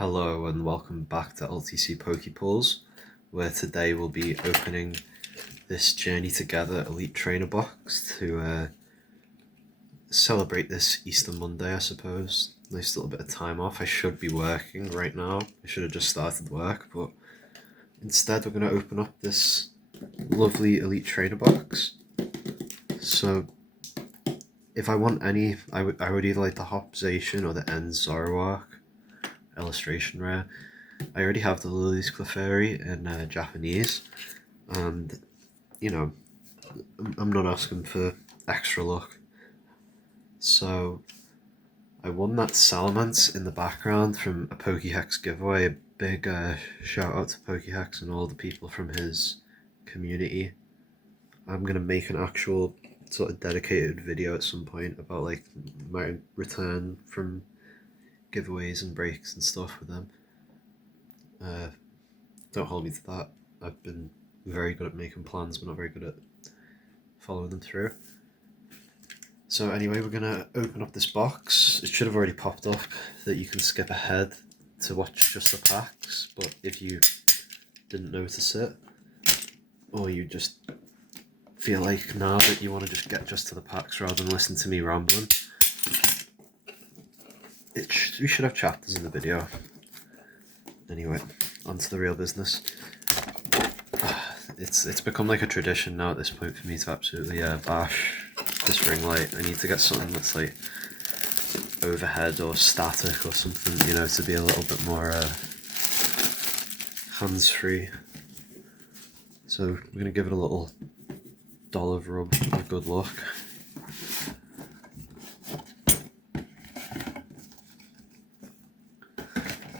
Hello and welcome back to LTC Pokepools, where today we'll be opening this Journey Together Elite Trainer box to celebrate this Easter Monday, I suppose. Nice little bit of time off. I should be working right now. I should have just started work, but instead we're going to open up this lovely Elite Trainer box. So if I want any, I would either like the Hopzation or the End Zoroark illustration rare. I already have the Lily's Clefairy in Japanese, and you know, I'm not asking for extra luck. So I won that Salamence in the background from a Pokehex giveaway. A big shout out to Pokehex and all the people from his community. I'm gonna make an actual sort of dedicated video at some point about like my return from giveaways and breaks and stuff with them. Don't hold me to that. I've been very good at making plans, but not very good at following them through. So anyway, we're gonna open up this box. It should have already popped up that you can skip ahead to watch just the packs, but if you didn't notice it, or you just feel like now that you want to just get just to the packs rather than listen to me rambling, we should have chapters in the video. Anyway, on to the real business. It's become like a tradition now at this point for me to absolutely bash this ring light. I need to get something that's like overhead or static or something, you know, to be a little bit more hands-free. So we're gonna give it a little dollar rub of good luck.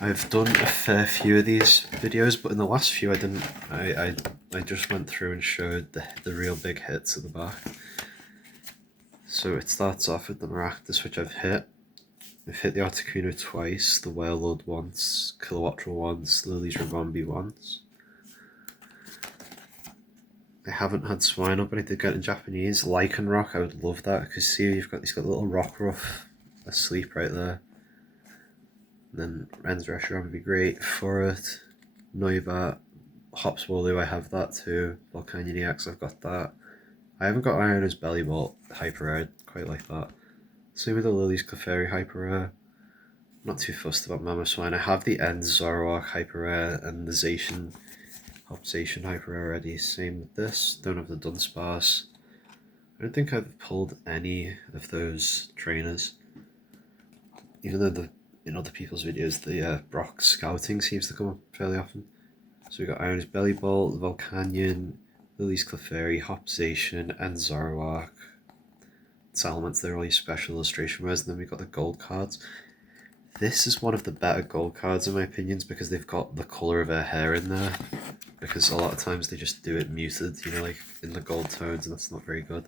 I've done a fair few of these videos, but in the last few I didn't. I just went through and showed the real big hits at the back. So it starts off with the Maractus, which I've hit. I've hit the Articuno twice, the Wailord once, Kilowattrel once, Lily's Ribombee once. I haven't had Swinub, but I did get in Japanese. Lycanroc, I would love that, because see, he's got a little Rockruff asleep right there. And then Rensresher would be great. Furret, Noibat, Hopswallow, I have that too. Volcanion EX, I've got that. I haven't got Iona's Belly Bolt Hyper Rare, quite like that. Same with the Lily's Clefairy Hyper Rare. Not too fussed about Mamoswine. I have the End Zoroark Hyper Rare and the Hopzation Hyper Rare already. Same with this. Don't have the Dunsparce. I don't think I've pulled any of those trainers. Even though in other people's videos, the Brock Scouting seems to come up fairly often. So we got Iona's Belly Bolt, Volcanion, Lily's Clefairy, Hopzation, and Zoroark. Salamence, they're all your special illustration wares, and then we got the gold cards. This is one of the better gold cards in my opinions because they've got the colour of her hair in there. Because a lot of times they just do it muted, you know, like in the gold tones, and that's not very good.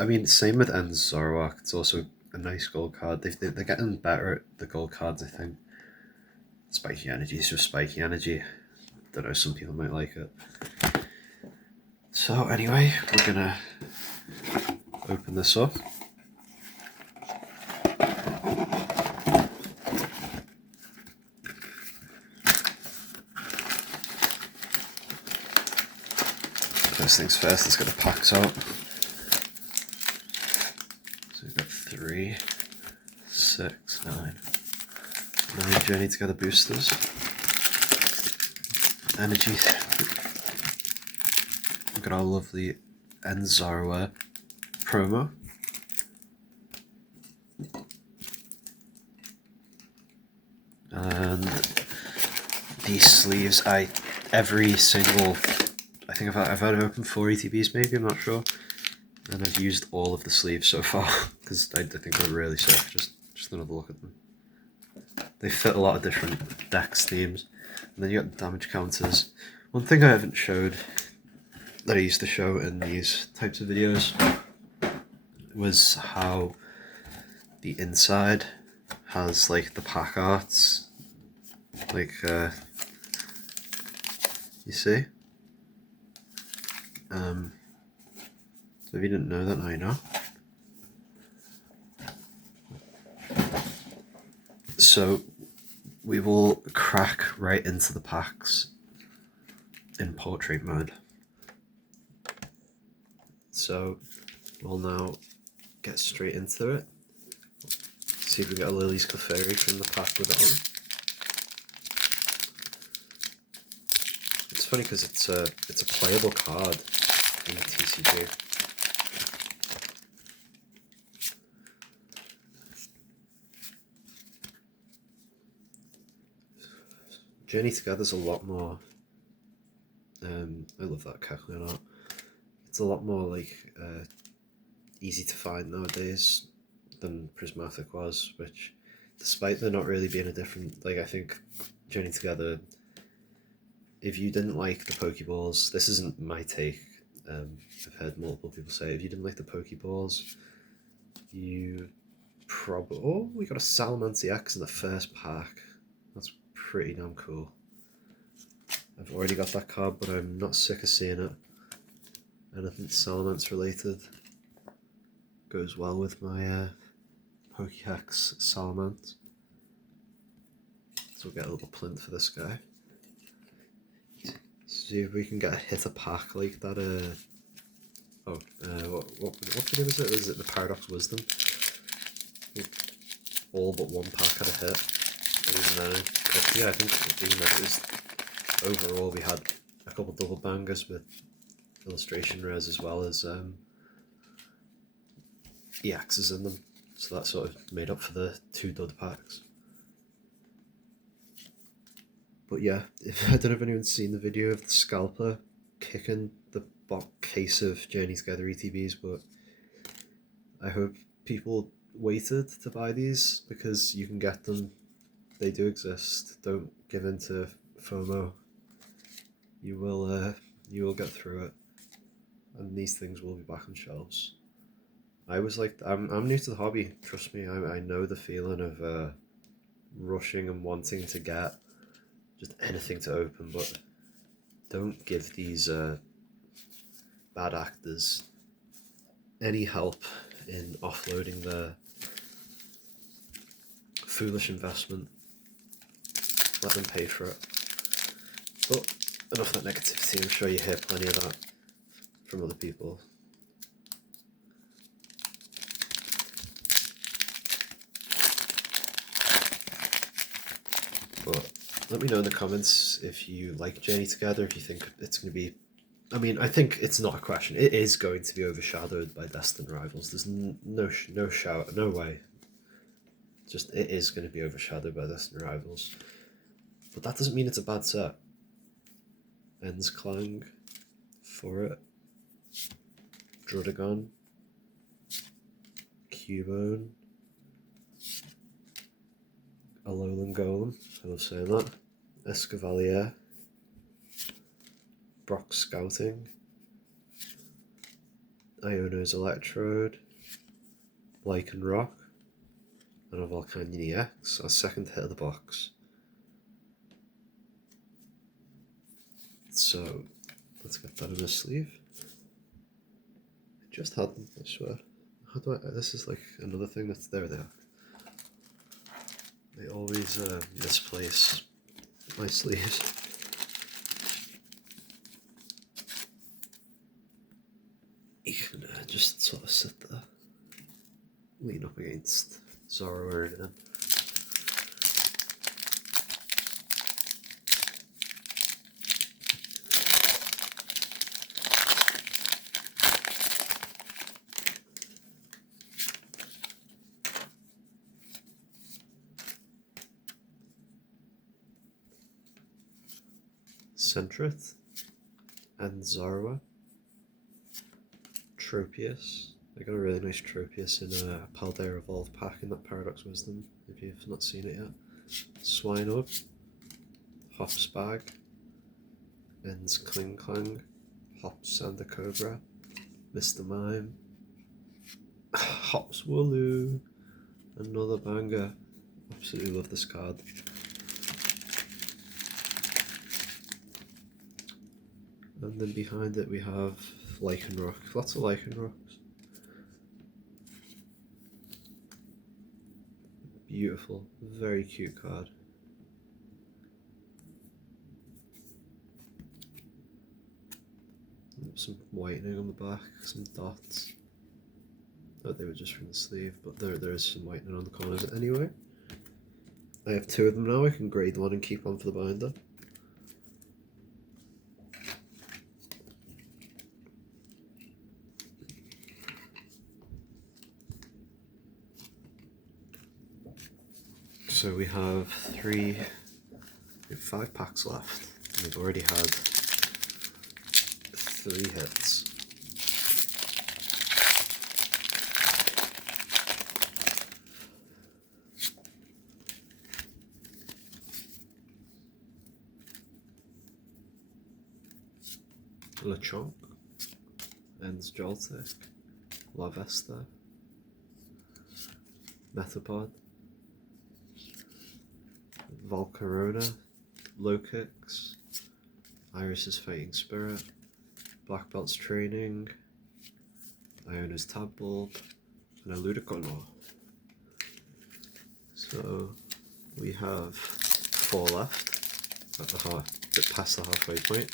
I mean, same with End Zoroark, it's also a nice gold card. They're getting better at the gold cards, I think. Spiky Energy is just Spiky Energy. Don't know, some people might like it. So anyway, we're gonna open this up. First things first, let's get the packs out. So we've got 3, 6, 9 Journey Together boosters. Energy. We've got our lovely End Zoroark promo. And these sleeves, every single, I think I've had it open 4 ETBs maybe, I'm not sure. And I've used all of the sleeves so far, because I think they're really sick, just another look at them. They fit a lot of different decks themes. And then you got damage counters. One thing I haven't showed, that I used to show in these types of videos, was how the inside has like the pack arts, like you see. So if you didn't know that, now you know. So we will crack right into the packs in portrait mode. So we'll now get straight into it. See if we get a Lily's Clefairy from the pack with it on. It's funny because it's a playable card in the TCG. Journey Together's a lot more. I love that Kecleon art. It's a lot more like easy to find nowadays than Prismatic was, which, despite there not really being a different, like, I think Journey Together, if you didn't like the Pokeballs, this isn't my take, I've heard multiple people say, if you didn't like the Pokeballs, you probably, oh, we got a Salamancy X in the first pack. That's pretty damn cool. I've already got that card, but I'm not sick of seeing it. Anything Salamence related goes well with my Pokehex Salamence. So we'll get a little plinth for this guy. See if we can get a hit a pack like that. What video was it? Was it the Paradox Wisdom? I think all but one pack had a hit. And even then, yeah, I think even though it was overall, we had a couple double bangers with illustration rares as well as EXs in them, so that sort of made up for the 2 dud packs. But yeah, I don't know if anyone's seen the video of the scalper kicking the case of Journey Together ETBs, but I hope people waited to buy these because you can get them. They do exist. Don't give in to FOMO. You will get through it, and these things will be back on shelves. I was like, I'm new to the hobby. Trust me, I know the feeling of rushing and wanting to get just anything to open, but don't give these bad actors any help in offloading their foolish investment. Let them pay for it. But enough of that negativity. I'm sure you hear plenty of that from other people. But let me know in the comments if you like Journey Together, if you think it's going to be... I mean, I think it's not a question. It is going to be overshadowed by Destined Rivals. There's no way. Just, it is going to be overshadowed by Destined Rivals. But that doesn't mean it's a bad set. Ends Clang for it. Drudagon. Cubone. Alolan Golem, I love saying that. Escavalier. Brock Scouting. Iono's Electrode. Lycanroc. And a Volcanion EX, our second hit of the box. So, let's get that in a sleeve. I just had them, I swear. How do I... This is like another thing that's... There they are. I always misplace my sleeves. You can just sort of sit there, lean up against Zoroark again. Sentret and Zorua. Tropius. I got a really nice Tropius in a Paldea Evolved pack in that Paradox Wisdom, if you've not seen it yet. Swinub. Hopsbag. Ends Klinklang. Hops and the Cobra. Mr. Mime. Hops Wooloo. Another banger. Absolutely love this card. And then behind it we have Lycanroc. Lots of Lycanrocs. Beautiful, very cute card. some whitening on the back, some dots. Thought they were just from the sleeve, but there is some whitening on the corners anyway. I have 2 of them now. I can grade one and keep one for the binder. So we have 5 packs left, and we've already had 3 hits. Lechonk, Ends Joltik, La Vesta, Metapod, Volcarona, Lokix, Iris's Fighting Spirit, Black Belt's Training, Iona's Tadbulb, and a Ludicolo. So we have 4 left at the bit past the halfway point.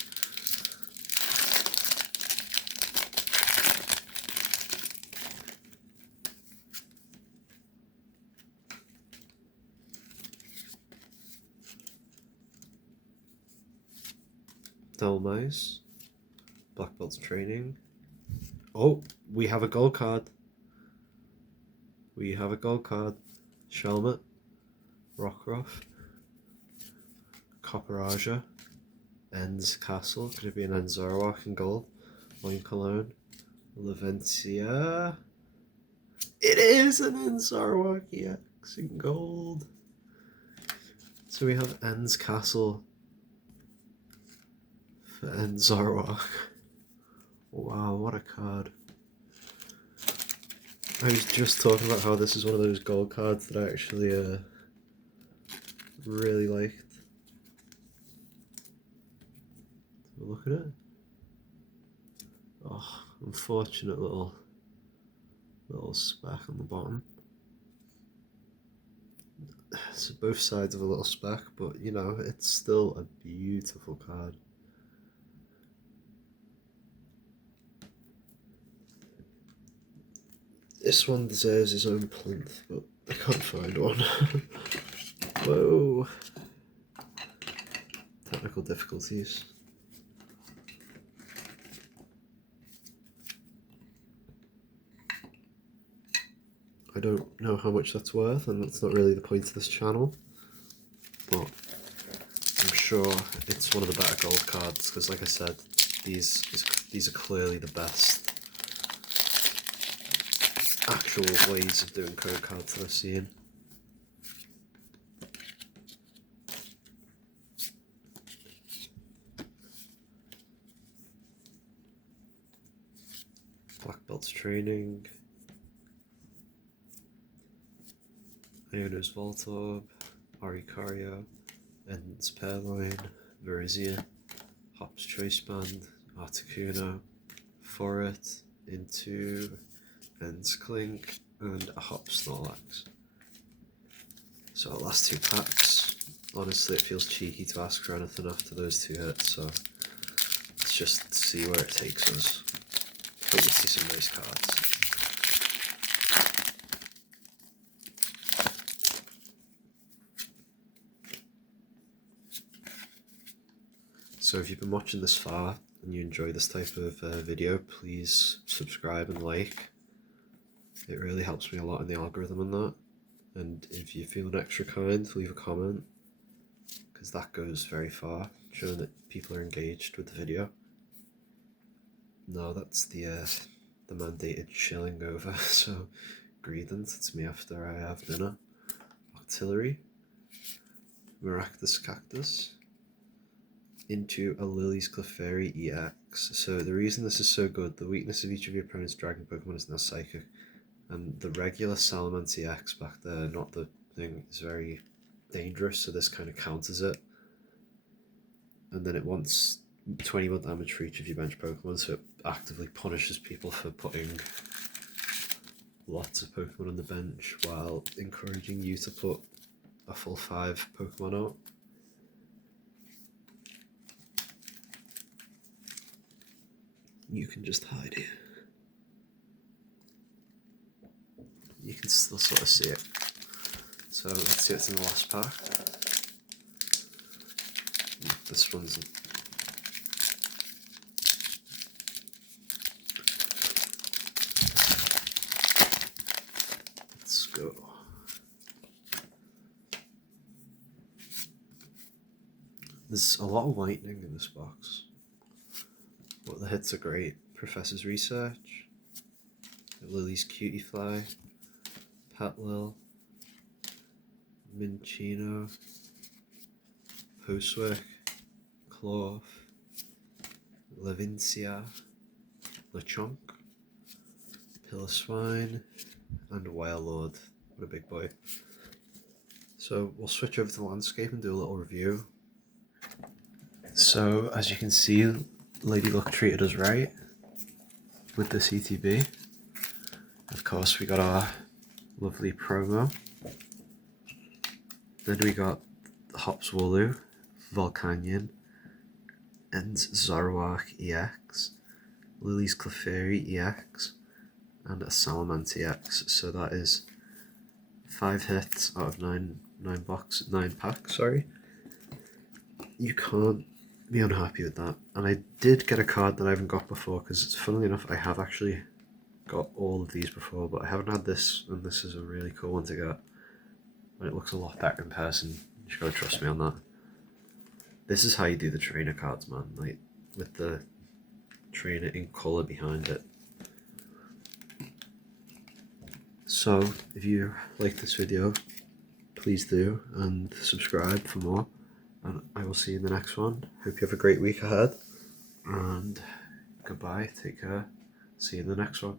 Delmice, Black Belt's Training. Oh, we have a gold card. We have a gold card. Shelmet, Rockruff, Copperaja, Ends Castle. Could it be an Ends Zoroark in gold? Wine Cologne, Laventia. It is an Ends Zoroark EX in gold. So we have Ends Castle for Ends Zoroark. Wow, what a card. I was just talking about how this is one of those gold cards that I actually really liked. Have a look at it. Oh, unfortunate little speck on the bottom. So both sides of a little speck, but you know, it's still a beautiful card. This one deserves his own plinth, but I can't find one. Whoa. Technical difficulties. I don't know how much that's worth, and that's not really the point of this channel, but I'm sure it's one of the better gold cards, because like I said, these are clearly the best actual ways of doing code cards that I've seen. Black Belt's Training, Iono's Voltorb, Aricario, Ends Purloin, Verizia, Hop's Choice Band, Articuno, Foret, Into, Ends Clink, and a Hop Snorlax. So our last 2 packs. Honestly, it feels cheeky to ask for anything after those 2 hits, so let's just see where it takes us. Hope we see some nice cards. So if you've been watching this far and you enjoy this type of video, please subscribe and like. It really helps me a lot in the algorithm and that. And if you're feeling extra kind, leave a comment, because that goes very far, showing that people are engaged with the video. No, that's the mandated chilling over, so greetings, it's me after I have dinner. Octillery, Maractus Cactus, into a Lily's Clefairy EX. So the reason this is so good, the weakness of each of your opponent's dragon Pokemon is now Psychic. And the regular Salamence EX back there, not the thing, is very dangerous, so this kind of counters it. And then it wants 20 more damage for each of your bench Pokemon, so it actively punishes people for putting lots of Pokemon on the bench while encouraging you to put a full 5 Pokemon out. you can just hide here. You can still sort of see it. So let's see what's in the last pack. This one's... Let's go. There's a lot of lightning in this box, but the hits are great. Professor's Research, Lily's Cutie Fly, Petlil, Minchino, Postwick, Cloth, Levincia, Lechonk, Piloswine, and Wildlord. What a big boy. So we'll switch over to the landscape and do a little review. So as you can see, Lady Luck treated us right with this ETB. Of course, we got our lovely promo. Then we got Hops Wooloo, Volcanion, and Zoroark EX, Lily's Clefairy EX, and a Salamence EX. So that is 5 hits out of 9 packs. Sorry, you can't be unhappy with that. And I did get a card that I haven't got before, because funnily enough, I have actually got all of these before, but I haven't had this, and this is a really cool one to get. And it looks a lot better in person. You just gotta trust me on that. This is how you do the trainer cards, man. Like with the trainer in colour behind it. So if you like this video, please do, and subscribe for more. And I will see you in the next one. Hope you have a great week ahead. And goodbye. Take care. See you in the next one.